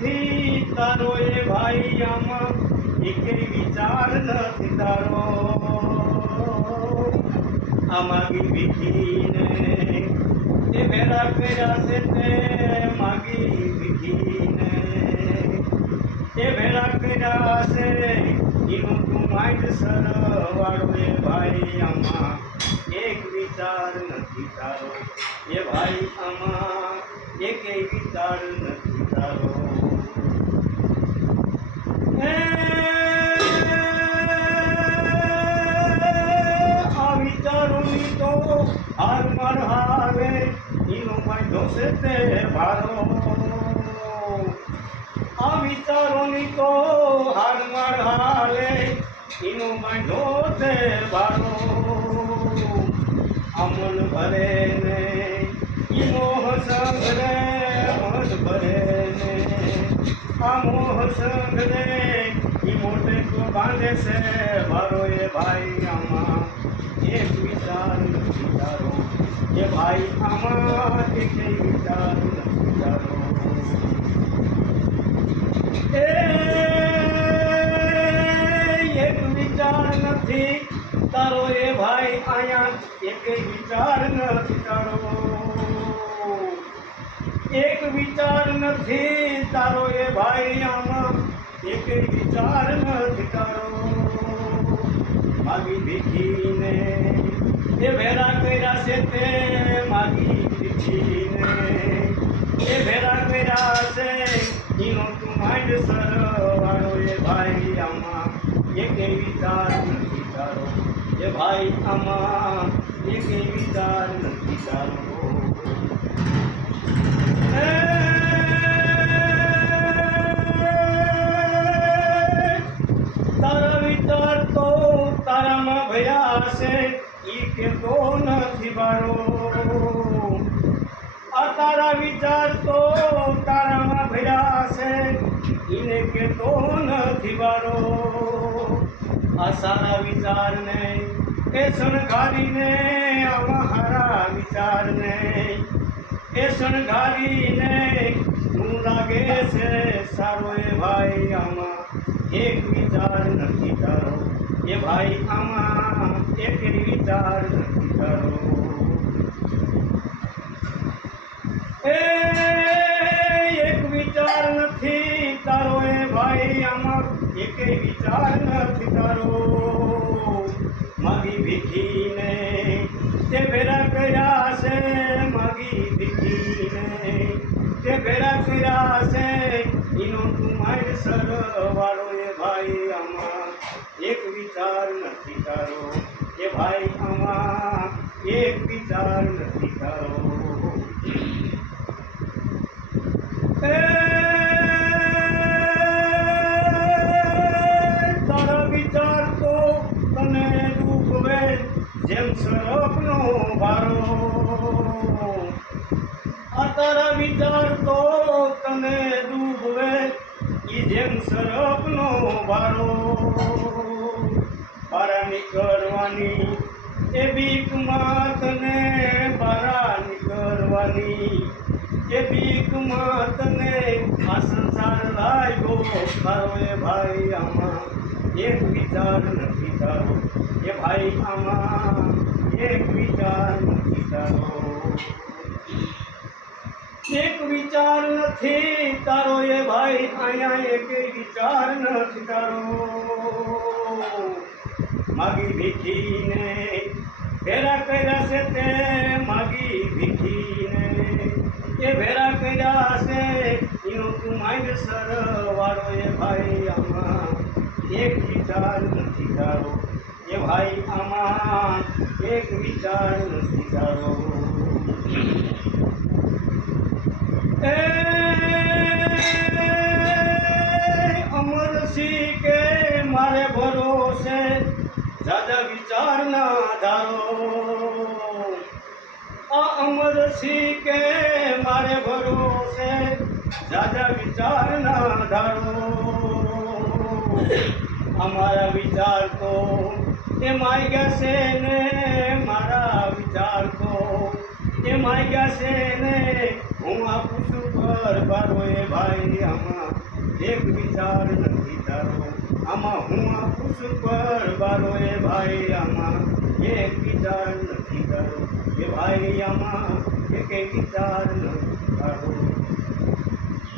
નથી તારો એ ભાઈ આમાં એકેય વિચાર નથી તારો આ માગી ભીખીને એ ભેરા કર્યા છે તે માગી ભીખીને એ ભેરા કર્યા છે એનું તું માઇન્ડ સરવાળો એ ભાઈ આમાં એક વિચાર નથી તારો એ ભાઈ આમાં એકેય વિચાર નથી તારો આ વિચારોની તો હાર માર હારે એનો બાંધો છે તે ભારો આ વિચારોની તો હાર માર હારે એનો બાંધો તે ભારો અમલ ભરે ને ઈ મોહ સંગ રે મન ભરે ને આ મોહ સંગ રે ઈ મોટે તો બાંધે છે મારો એ ભાઈ આમાં એક વિચાર નથી તારો એ ભાઈ આમાં એકેય વિચાર નથી તારો એક વિચાર નથી તારો એ ભાઈ આયા એકેય વિચાર નથી તારો એક વિચાર નથી તારો એ ભાઈ આમાં એકેય વિચાર નથી તારો માગી ભીખીને એ ભેરા કર્યા છે તે માગી ભીખીને એ ભેરા કર્યા છે એનો તું માઇન્ડ સરવાળો એ ભાઈ આમાં એકેય વિચાર નથી તારો એ ભાઈ આમાં એકેય વિચાર નથી તારો તારા વિચાર તો તારામાં ભયા છે ઈ કેતો નથી બાળો આ તારા વિચાર તો તારામાં ભયા છે ઈને કેતો નથી બાળો આ સારા વિચારને એ શણગારીને આમાં હારા વિચારને એ શણગારીને તું લાગે છે સારો એ ભાઈ આમાં એક વિચાર નથી તારો એ ભાઈ આમાં એકેય વિચાર નથી તારો એક વિચાર નથી તારો એ ભાઈ આમાં એકેય વિચાર નથી તારો માગી ભીખીને તે ભેરા કર્યા છે માગી ભીખીને તે ભેરા કર્યા છે એનો તું માઇન્ડ સરવાળો એ ભાઈ આમાં એક વિચાર નથી તારો એ ભાઈ આમાં એક વિચાર નથી તારો તારા વિચાર તો તને ડૂબવે જેમ સરપનો ભારો આ તારા વિચાર તો તને ડૂબવે ઈ જેમ સરપનો ભારો બારા નીકળવાની એ બીકમાં તને બારા નીકળવાની એ બીકમાં તને આ સંસાર લાગ્યો તારો એ ભાઈ આમાં એક વિચાર નથી તારો એ ભાઈ આમાં એક વિચાર નથી તારો એક વિચાર નથી તારો એ ભાઈ અહીંયા એકેય વિચાર નથી તારો માગી ભીખીને ભેરા કર્યા છે તે માગી ભીખીને એ ભેરા કર્યા છે એનો તું માઇન્ડ સરવાળો એ ભાઈ આમાં એક વિચાર નથી તારો એ ભાઈ આમાં એક વિચાર નથી તારો અમરસિંહ કે મારે ભરોસે દાદા વિચાર ના ધારો આ અમરસિંહ કે મારે ભરોસે દાદા વિચાર ના ધારો અમારા વિચાર તો એ માઈ ગયા છે ને મારા વિચાર તો એ માઈ ગયા છે ને હું આપું છું પર બારો એ ભાઈ આમાં એક વિચાર નથી તારો આમાં હું આપું છું પરબારો એ ભાઈ આમાં એક વિચાર નથી તારો એ ભાઈ આમાં એક વિચાર નથી તારો